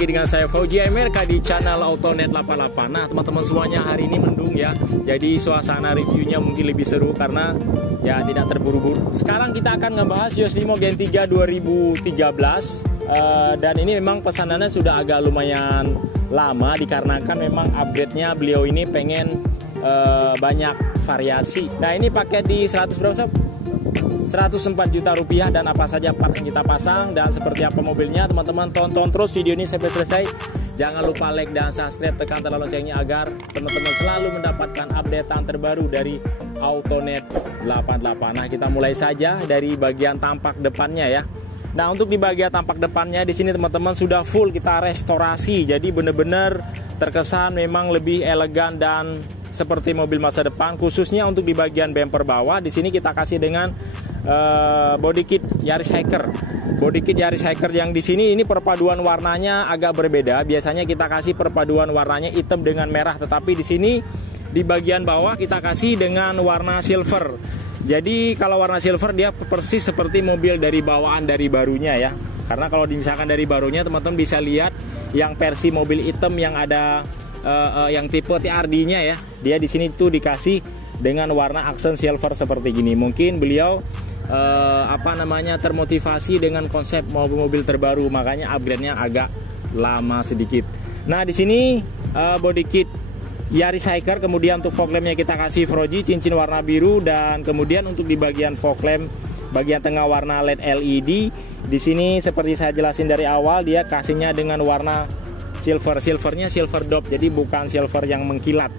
lagi dengan saya Fauji MRK di channel Autonet 88. Nah teman-teman semuanya, hari ini mendung ya, jadi suasana reviewnya mungkin lebih seru karena ya tidak terburu-buru. Sekarang kita akan ngebahas Vios Limo Gen 3 2013 dan ini memang pesanannya sudah agak lumayan lama dikarenakan memang upgrade-nya beliau ini pengen banyak variasi. Nah ini pakai di 100 berapa sob? 104 juta rupiah, dan apa saja part yang kita pasang dan seperti apa mobilnya, teman-teman tonton terus video ini sampai selesai. Jangan lupa like dan subscribe, tekan tanda loncengnya agar teman-teman selalu mendapatkan updatean terbaru dari Autonet 88. Nah kita mulai saja dari bagian tampak depannya ya. Nah untuk di bagian tampak depannya di sini teman-teman sudah full kita restorasi, jadi bener-bener terkesan memang lebih elegan dan seperti mobil masa depan. Khususnya untuk di bagian bumper bawah di sini kita kasih dengan body kit Yaris Hiker. Body kit Yaris Hiker yang di sini ini perpaduan warnanya agak berbeda. Biasanya kita kasih perpaduan warnanya hitam dengan merah, tetapi di sini di bagian bawah kita kasih dengan warna silver. Jadi kalau warna silver dia persis seperti mobil dari bawaan dari barunya ya. Karena kalau misalkan dari barunya teman-teman bisa lihat yang versi mobil hitam yang ada yang tipe TRD-nya ya. Dia di sini tuh dikasih dengan warna aksen silver seperti gini. Mungkin beliau termotivasi dengan konsep mobil-mobil terbaru, makanya upgrade-nya agak lama sedikit. Nah di sini body kit Yaris Hiker, kemudian untuk fog lampnya kita kasih Froji cincin warna biru, dan kemudian untuk di bagian fog lamp bagian tengah warna LED LED. Di sini seperti saya jelasin dari awal, dia kasihnya dengan warna silver. Silvernya silver dop, jadi bukan silver yang mengkilat.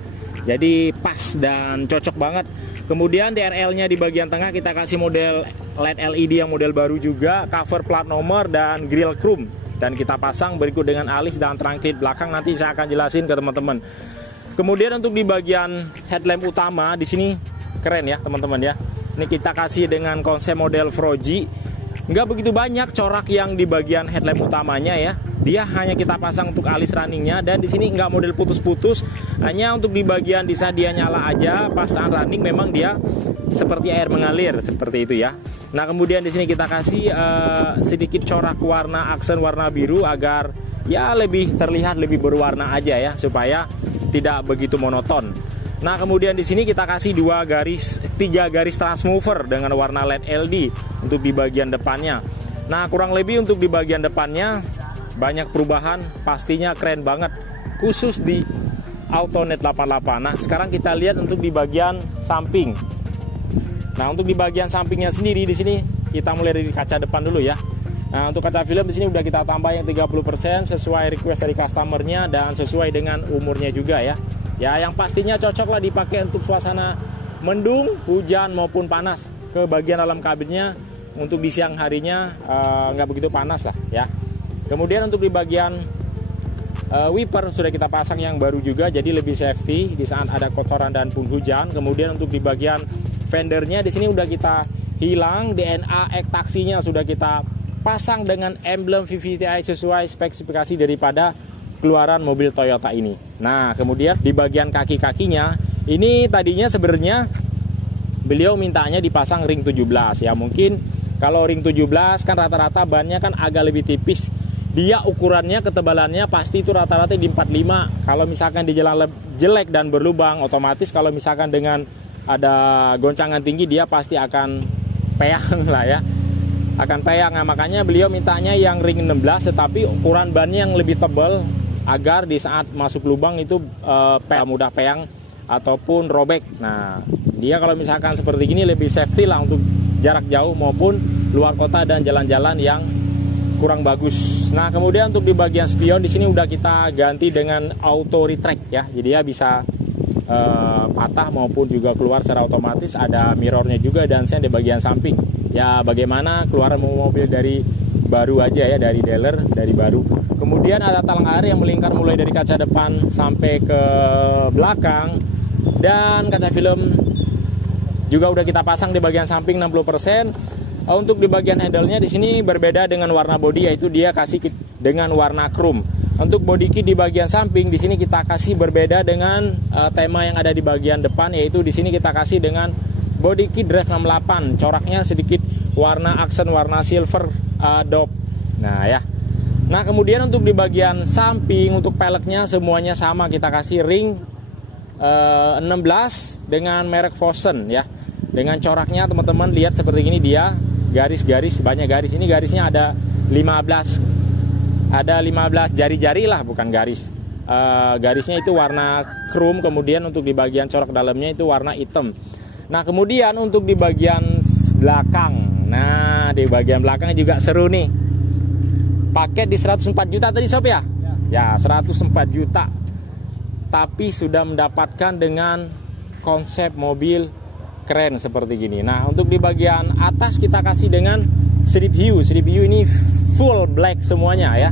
Jadi pas dan cocok banget. Kemudian DRL-nya di bagian tengah kita kasih model LED LED yang model baru juga, cover plat nomor dan grill chrome, dan kita pasang berikut dengan alis dan trunk belakang. Nanti saya akan jelasin ke teman-teman. Kemudian untuk di bagian headlamp utama di sini keren ya teman-teman ya. Ini kita kasih dengan konsep model Froji. Nggak begitu banyak corak yang di bagian headlamp utamanya ya. Dia hanya kita pasang untuk alis runningnya, dan di sini nggak model putus-putus. Hanya untuk di bagian di saat dia nyala aja pasang running memang dia seperti air mengalir seperti itu ya. Nah kemudian di sini kita kasih sedikit corak warna aksen warna biru agar ya lebih terlihat lebih berwarna aja ya, supaya tidak begitu monoton. Nah kemudian di sini kita kasih 3 garis transmover dengan warna LED LD untuk di bagian depannya. Nah kurang lebih untuk di bagian depannya banyak perubahan, pastinya keren banget khusus di Autonet 88. Nah sekarang kita lihat untuk di bagian samping. Nah untuk di bagian sampingnya sendiri di sini kita mulai dari kaca depan dulu ya. Nah untuk kaca film di sini udah kita tambah yang 30% sesuai request dari customernya dan sesuai dengan umurnya juga ya. Ya yang pastinya cocok lah dipakai untuk suasana mendung, hujan maupun panas. Ke bagian dalam kabinnya untuk di siang harinya nggak begitu panas lah ya. Kemudian untuk di bagian wiper sudah kita pasang yang baru juga, jadi lebih safety di saat ada kotoran dan pun hujan. Kemudian untuk di bagian fendernya di sini udah kita hilang DNA ek taksinya, sudah kita pasang dengan emblem VVTi sesuai spesifikasi daripada keluaran mobil Toyota ini. Nah kemudian di bagian kaki-kakinya ini tadinya sebenarnya beliau mintanya dipasang ring 17 ya. Mungkin kalau ring 17 kan rata-rata bannya kan agak lebih tipis. Dia ukurannya ketebalannya pasti itu rata-rata di 45. Kalau misalkan di jalan jelek dan berlubang, otomatis kalau misalkan dengan ada goncangan tinggi dia pasti akan peyang lah ya. Akan peyang. Nah, makanya beliau mintanya yang ring 16 tetapi ukuran bannya yang lebih tebal agar di saat masuk lubang itu mudah peyang ataupun robek. Nah dia kalau misalkan seperti gini lebih safety lah untuk jarak jauh maupun luar kota dan jalan-jalan yang kurang bagus. Nah kemudian untuk di bagian spion di sini udah kita ganti dengan auto retract ya. Jadi ya bisa patah maupun juga keluar secara otomatis. Ada mirrornya juga dan sen di bagian samping. Ya bagaimana keluaran mobil dari baru aja ya, dari dealer, dari baru. Kemudian ada talang air yang melingkar mulai dari kaca depan sampai ke belakang, dan kaca film juga udah kita pasang di bagian samping 60%. Untuk di bagian handle-nya di sini berbeda dengan warna body, yaitu dia kasih dengan warna chrome. Untuk body kit di bagian samping di sini kita kasih berbeda dengan tema yang ada di bagian depan, yaitu di sini kita kasih dengan body kit drive 68. Coraknya sedikit warna aksen warna silver dop. Nah ya. Nah kemudian untuk di bagian samping untuk peleknya semuanya sama, kita kasih ring 16 dengan merek Fosun ya. Dengan coraknya teman-teman lihat seperti ini, dia garis-garis, banyak garis. Ini garisnya ada 15 jari-jari lah, bukan garis. Garisnya itu warna chrome, kemudian untuk di bagian corak dalamnya itu warna hitam. Nah kemudian untuk di bagian belakang, nah di bagian belakang juga seru nih. Paket di 104 juta tadi sob ya? Ya 104 juta. Tapi sudah mendapatkan dengan konsep mobil keren seperti gini. Nah untuk di bagian atas kita kasih dengan strip hiu. Strip hiu ini full black semuanya ya.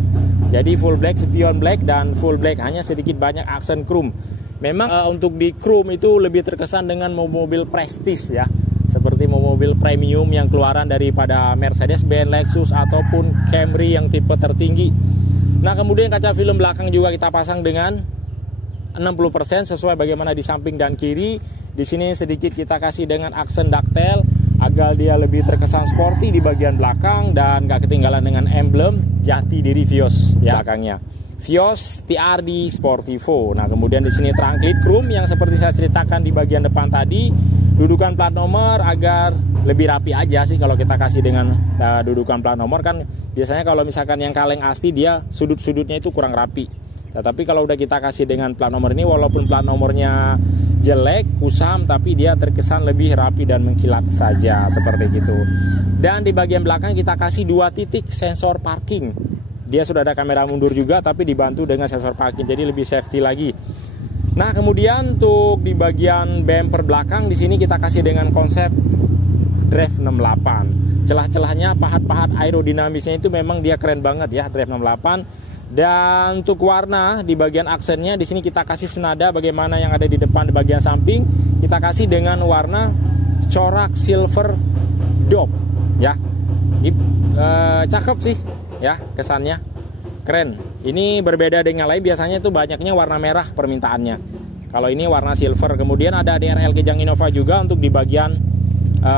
Jadi full black, spion black dan full black, hanya sedikit banyak aksen chrome. Memang untuk di chrome itu lebih terkesan dengan mobil prestis ya. Seperti mobil premium yang keluaran daripada Mercedes-Benz, Lexus ataupun Camry yang tipe tertinggi. Nah kemudian kaca film belakang juga kita pasang dengan 60% sesuai bagaimana di samping dan kiri. Di sini sedikit kita kasih dengan aksen ductile agar dia lebih terkesan sporty di bagian belakang dan gak ketinggalan dengan emblem jati diri Vios ya belakangnya. Vios TRD Sportivo. Nah kemudian di sini trunk chrome yang seperti saya ceritakan di bagian depan tadi. Dudukan plat nomor agar lebih rapi aja sih kalau kita kasih dengan dudukan plat nomor, kan biasanya kalau misalkan yang kaleng asli dia sudut-sudutnya itu kurang rapi. Tetapi kalau udah kita kasih dengan plat nomor ini, walaupun plat nomornya jelek, kusam, tapi dia terkesan lebih rapi dan mengkilat saja seperti gitu. Dan di bagian belakang kita kasih 2 titik sensor parking. Dia sudah ada kamera mundur juga, tapi dibantu dengan sensor parking, jadi lebih safety lagi. Nah kemudian untuk di bagian bumper belakang di sini kita kasih dengan konsep Drive 68. Celah-celahnya, pahat-pahat aerodinamisnya itu memang dia keren banget ya, Drive 68. Dan untuk warna di bagian aksennya di sini kita kasih senada bagaimana yang ada di depan di bagian samping, kita kasih dengan warna corak silver dop ya. Ini cakep sih ya, kesannya keren. Ini berbeda dengan lain, biasanya itu banyaknya warna merah permintaannya. Kalau ini warna silver. Kemudian ada DRL Kejang Innova juga untuk di bagian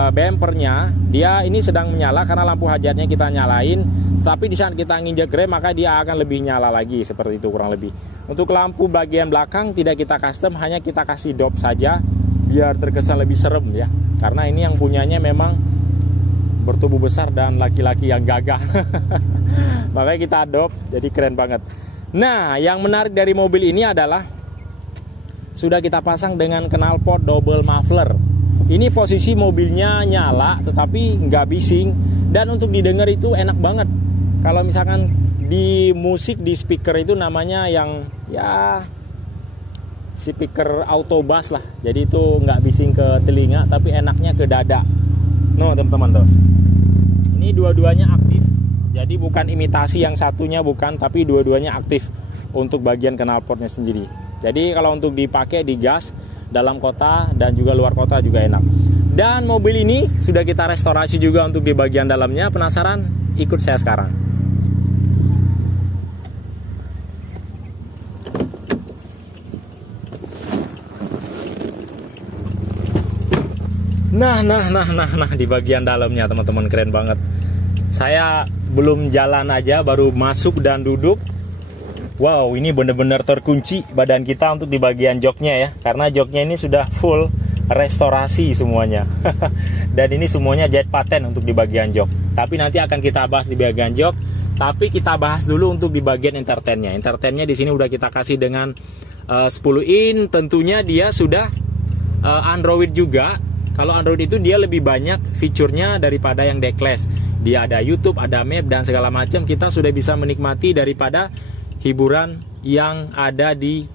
bumpernya. Dia ini sedang menyala karena lampu hajatnya kita nyalain. Tapi di saat kita nginjek rem maka dia akan lebih nyala lagi, seperti itu kurang lebih. Untuk lampu bagian belakang tidak kita custom, hanya kita kasih dop saja biar terkesan lebih serem ya. Karena ini yang punyanya memang bertubuh besar dan laki-laki yang gagah. Makanya kita adopt, jadi keren banget. Nah yang menarik dari mobil ini adalah sudah kita pasang dengan knalpot double muffler. Ini posisi mobilnya nyala tetapi nggak bising, dan untuk didengar itu enak banget. Kalau misalkan di musik di speaker itu namanya yang ya speaker auto bass lah. Jadi itu nggak bising ke telinga tapi enaknya ke dada. No teman-teman tuh. Ini dua-duanya aktif. Jadi bukan imitasi yang satunya, bukan, tapi dua-duanya aktif untuk bagian knalpotnya sendiri. Jadi kalau untuk dipakai di gas dalam kota dan juga luar kota juga enak. Dan mobil ini sudah kita restorasi juga untuk di bagian dalamnya. Penasaran? Ikut saya sekarang. Nah di bagian dalamnya teman-teman keren banget. Saya belum jalan aja, baru masuk dan duduk. Wow, ini benar-benar terkunci badan kita untuk di bagian joknya ya. Karena joknya ini sudah full restorasi semuanya. Dan ini semuanya jahit paten untuk di bagian jok. Tapi nanti akan kita bahas di bagian jok. Tapi kita bahas dulu untuk di bagian entertainnya. Entertainnya di sini udah kita kasih dengan 10 in. Tentunya dia sudah Android juga. Kalau Android itu dia lebih banyak fiturnya daripada yang deckless. Dia ada YouTube, ada map dan segala macam. Kita sudah bisa menikmati daripada hiburan yang ada di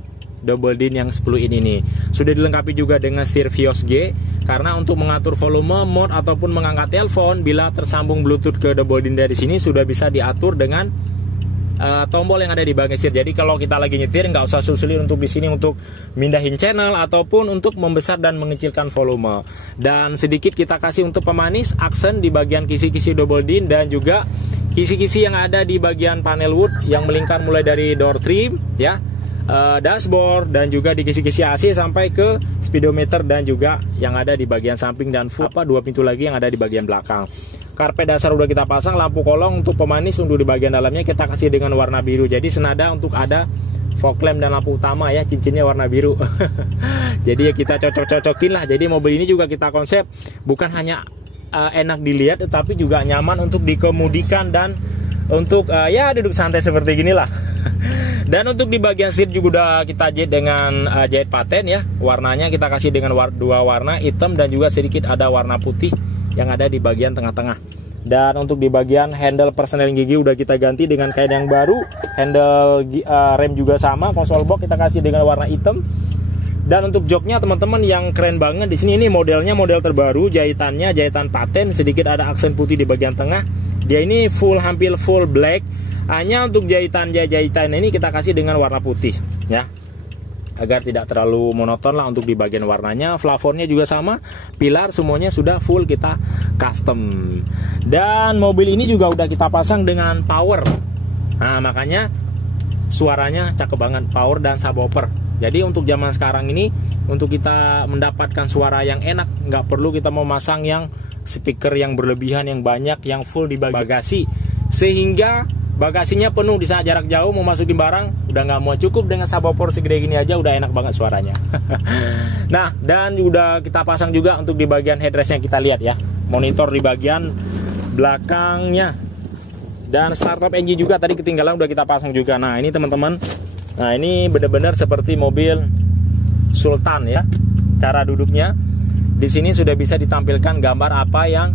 double din yang 10 in ini. Sudah dilengkapi juga dengan setir Vios G. Karena untuk mengatur volume, mode ataupun mengangkat telepon bila tersambung Bluetooth ke double din dari sini sudah bisa diatur dengan tombol yang ada di bagian setir. Jadi kalau kita lagi nyetir nggak usah sulit untuk di sini untuk mindahin channel ataupun untuk membesar dan mengecilkan volume. Dan sedikit kita kasih untuk pemanis aksen di bagian kisi-kisi double din dan juga kisi-kisi yang ada di bagian panel wood yang melingkar mulai dari door trim ya, dashboard dan juga di kisi-kisi AC sampai ke speedometer dan juga yang ada di bagian samping dan full 2 pintu lagi yang ada di bagian belakang. Karpet dasar udah kita pasang, lampu kolong untuk pemanis untuk di bagian dalamnya kita kasih dengan warna biru. Jadi senada untuk ada fog lamp dan lampu utama ya, cincinnya warna biru. Jadi ya kita cocok-cocokin lah. Jadi mobil ini juga kita konsep bukan hanya enak dilihat, tetapi juga nyaman untuk dikemudikan dan untuk ya duduk santai seperti ginilah. Dan untuk di bagian seat juga udah kita jahit dengan jahit paten ya. Warnanya kita kasih dengan dua warna, hitam dan juga sedikit ada warna putih yang ada di bagian tengah-tengah. Dan untuk di bagian handle persneling gigi udah kita ganti dengan kain yang baru. Handle rem juga sama, konsol box kita kasih dengan warna hitam. Dan untuk joknya teman-teman yang keren banget di sini, ini modelnya model terbaru, jahitannya jahitan paten, sedikit ada aksen putih di bagian tengah. Dia ini hampir full black. Hanya untuk jahitan ini kita kasih dengan warna putih ya, agar tidak terlalu monoton lah untuk di bagian warnanya. Plafonnya juga sama, pilar semuanya sudah full kita custom. Dan mobil ini juga udah kita pasang dengan power. Nah makanya suaranya cakep banget, power dan subwoofer. Jadi untuk zaman sekarang ini, untuk kita mendapatkan suara yang enak, nggak perlu kita memasang yang speaker yang berlebihan, yang banyak, yang full di bagasi, sehingga bagasinya penuh di saat jarak jauh mau masukin barang udah nggak mau. Cukup dengan subwoofer segede gini aja udah enak banget suaranya. Nah dan udah kita pasang juga untuk di bagian headrest yang kita lihat ya, monitor di bagian belakangnya. Dan startup engine juga tadi ketinggalan udah kita pasang juga. Nah ini teman-teman, nah ini benar-benar seperti mobil Sultan ya, cara duduknya. Di sini sudah bisa ditampilkan gambar apa yang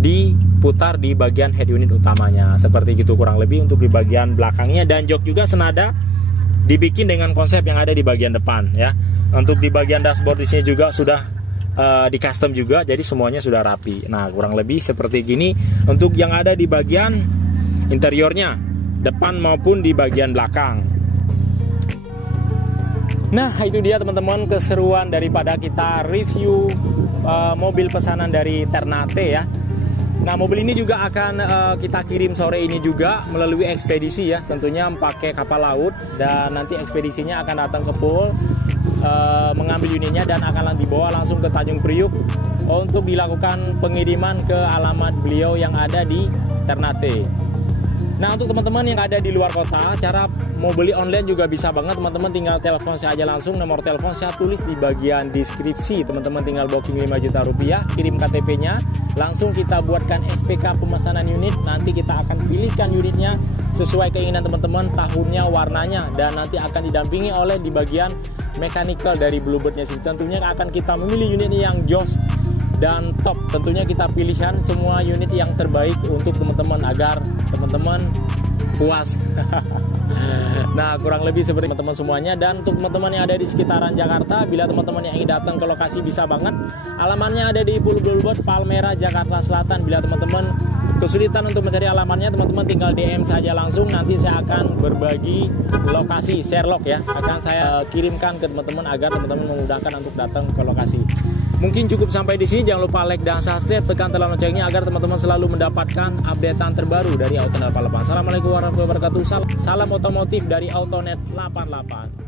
diputar di bagian head unit utamanya, seperti gitu kurang lebih untuk di bagian belakangnya. Dan jok juga senada dibikin dengan konsep yang ada di bagian depan ya. Untuk di bagian dashboard di sini juga sudah di custom juga, jadi semuanya sudah rapi. Nah kurang lebih seperti gini untuk yang ada di bagian interiornya, depan maupun di bagian belakang. Nah itu dia teman-teman keseruan daripada kita review mobil pesanan dari Ternate ya. Nah mobil ini juga akan kita kirim sore ini juga melalui ekspedisi ya, tentunya pakai kapal laut. Dan nanti ekspedisinya akan datang ke pool, mengambil unitnya dan akan dibawa langsung ke Tanjung Priuk untuk dilakukan pengiriman ke alamat beliau yang ada di Ternate. Nah untuk teman-teman yang ada di luar kota, cara mau beli online juga bisa banget teman-teman. Tinggal telepon saya aja langsung, nomor telepon saya tulis di bagian deskripsi. Teman-teman tinggal booking 5 juta rupiah, kirim KTP-nya, langsung kita buatkan SPK pemesanan unit. Nanti kita akan pilihkan unitnya sesuai keinginan teman-teman, tahunnya, warnanya, dan nanti akan didampingi oleh di bagian mechanical dari Bluebird-nya sih. Tentunya akan kita memilih unit yang jos dan top. Tentunya kita pilihan semua unit yang terbaik untuk teman-teman agar teman-teman puas. Nah kurang lebih seperti teman-teman semuanya. Dan untuk teman-teman yang ada di sekitaran Jakarta, bila teman-teman yang ingin datang ke lokasi bisa banget. Alamannya ada di Pool Bluebird Palmera, Jakarta Selatan. Bila teman-teman kesulitan untuk mencari alamannya, teman-teman tinggal DM saja langsung. Nanti saya akan berbagi lokasi, share log ya, akan saya kirimkan ke teman-teman agar teman-teman memudahkan untuk datang ke lokasi. Mungkin cukup sampai di sini. Jangan lupa like dan subscribe, tekan tombol loncengnya agar teman-teman selalu mendapatkan updatean terbaru dari Autonet 88. Assalamualaikum warahmatullahi wabarakatuh. Salam otomotif dari Autonet 88.